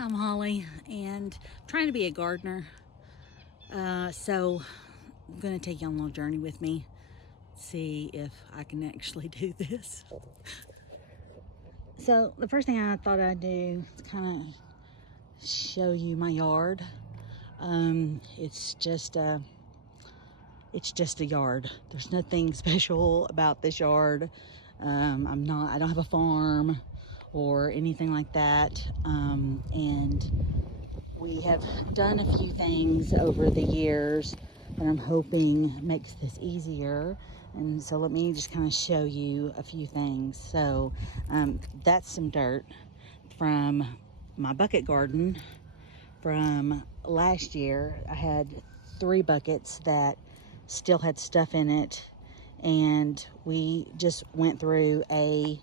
I'm Holly and I'm trying to be a gardener. So I'm going to take you on a little journey with me, see if I can actually do this. So the first thing I thought I'd do is kind of show you my yard. It's just a yard. There's nothing special about this yard. I don't have a farm or anything like that. And we have done a few things over the years that I'm hoping makes this easier. And so let me just kind of show you a few things. So that's some dirt from my bucket garden from last year. I had 3 buckets that still had stuff in it, and we just went through a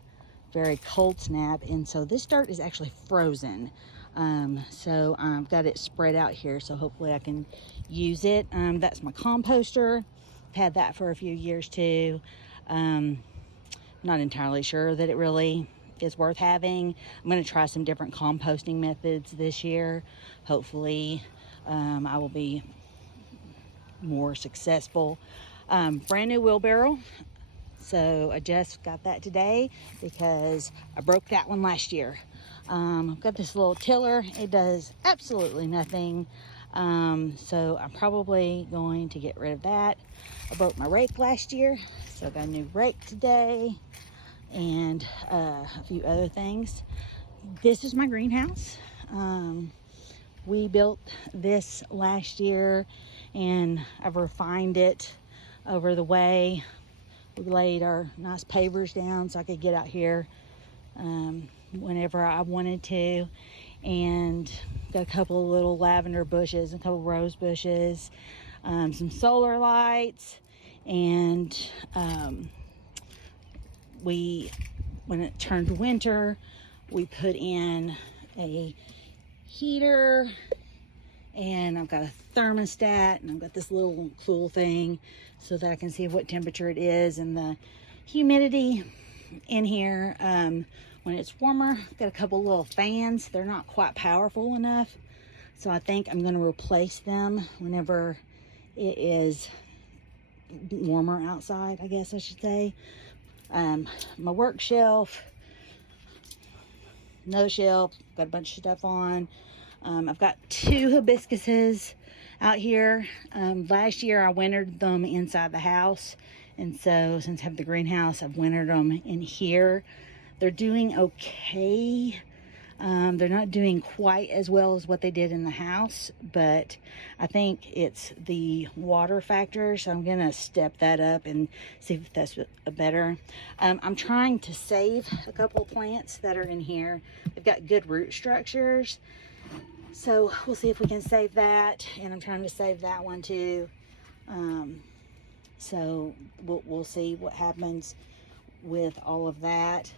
very cold snap, and so this dirt is actually frozen. So I've got it spread out here, so hopefully I can use it. That's my composter. I've had that for a few years too. Not entirely sure that it really is worth having. I'm going to try some different composting methods this year. Hopefully I will be more successful. Brand new wheelbarrow. So I just got that today because I broke that one last year. I've got this little tiller. It does absolutely nothing. So I'm probably going to get rid of that. I broke my rake last year, so I got a new rake today, and a few other things. This is my greenhouse. We built this last year, and I've refined it over the way. We laid our nice pavers down so I could get out here whenever I wanted to, and got a couple of little lavender bushes, a couple of rose bushes, some solar lights, and when it turned winter, we put in a heater, and I've got a thermostat, and I've got this little cool thing so that I can see what temperature it is and the humidity in here. When it's warmer, I've got a couple little fans. They're not quite powerful enough, so I think I'm going to replace them whenever it is warmer outside, I guess I should say. My work shelf, another shelf, got a bunch of stuff on. I've got 2 hibiscuses out here. Last year I wintered them inside the house, and so since I have the greenhouse, I've wintered them in here. They're doing okay. They're not doing quite as well as what they did in the house, but I think it's the water factor, so I'm gonna step that up and see if that's better. I'm trying to save a couple of plants that are in here. They've got good root structures, so we'll see if we can save that, and I'm trying to save that one too. So we'll see what happens with all of that.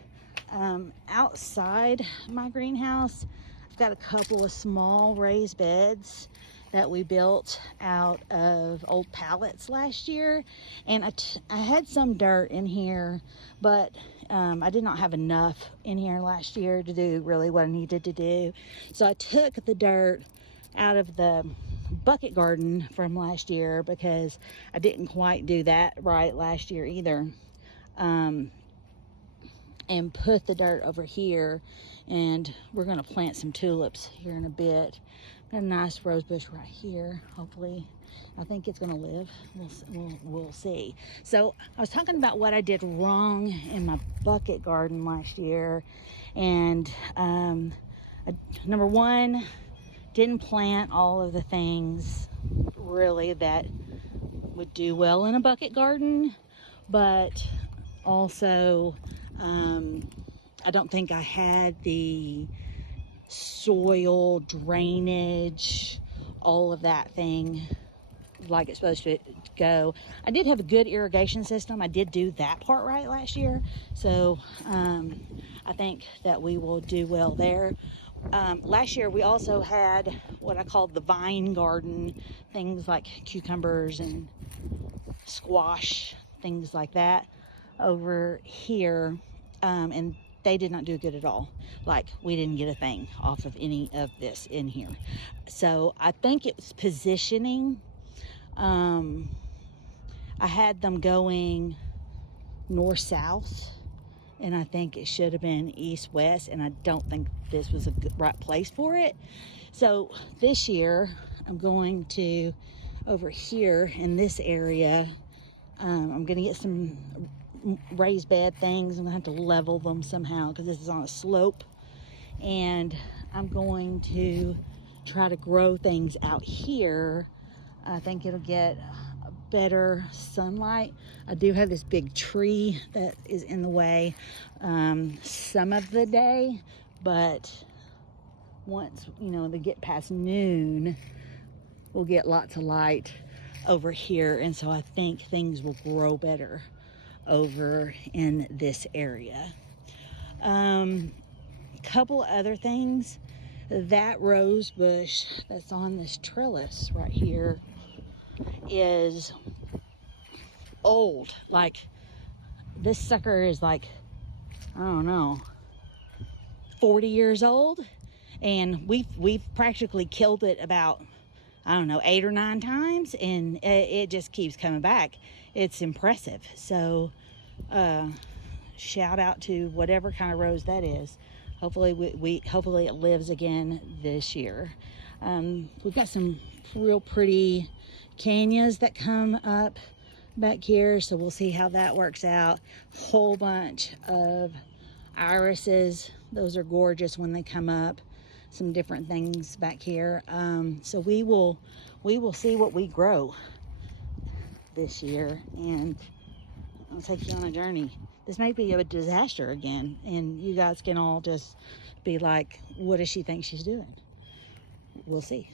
Outside my greenhouse, I've got a couple of small raised beds that we built out of old pallets last year, and I had some dirt in here, but I did not have enough in here last year to do really what I needed to do, so I took the dirt out of the bucket garden from last year because I didn't quite do that right last year either, and put the dirt over here, and we're going to plant some tulips here in a bit. Got a nice rose bush right here. Hopefully, I think it's going to live. We'll see. So I was talking about what I did wrong in my bucket garden last year, and number 1, didn't plant all of the things really that would do well in a bucket garden, but also I don't think I had the soil drainage, all of that thing like it's supposed to go. I did have a good irrigation system. I did do that part right last year, so I think that we will do well there. Last year we also had what I called the vine garden, things like cucumbers and squash, things like that over here, and they did not do good at all. Like, we didn't get a thing off of any of this in here. So I think it was positioning. I had them going north-south, and I think it should have been east-west, and I don't think this was a good, right place for it. So this year, I'm going to, over here in this area, I'm going to get some raised bed things. I'm going to have to level them somehow because this is on a slope. And I'm going to try to grow things out here. I think it'll get better sunlight. I do have this big tree that is in the way some of the day, but once, you know, they get past noon, we'll get lots of light over here, and so I think things will grow better over in this area. Couple other things. That rose bush that's on this trellis right here is old. Like, this sucker is like, I don't know, 40 years old, and we've practically killed it about, I don't know, 8 or 9 times, and it just keeps coming back. It's impressive. So shout out to whatever kind of rose that is. Hopefully hopefully it lives again this year. We've got some real pretty canyas that come up back here, so we'll see how that works out. Whole bunch of irises. Those are gorgeous when they come up. Some different things back here. So we will see what we grow this year, and I'll take you on a journey. This may be a disaster again, and you guys can all just be like, what does she think she's doing? We'll see.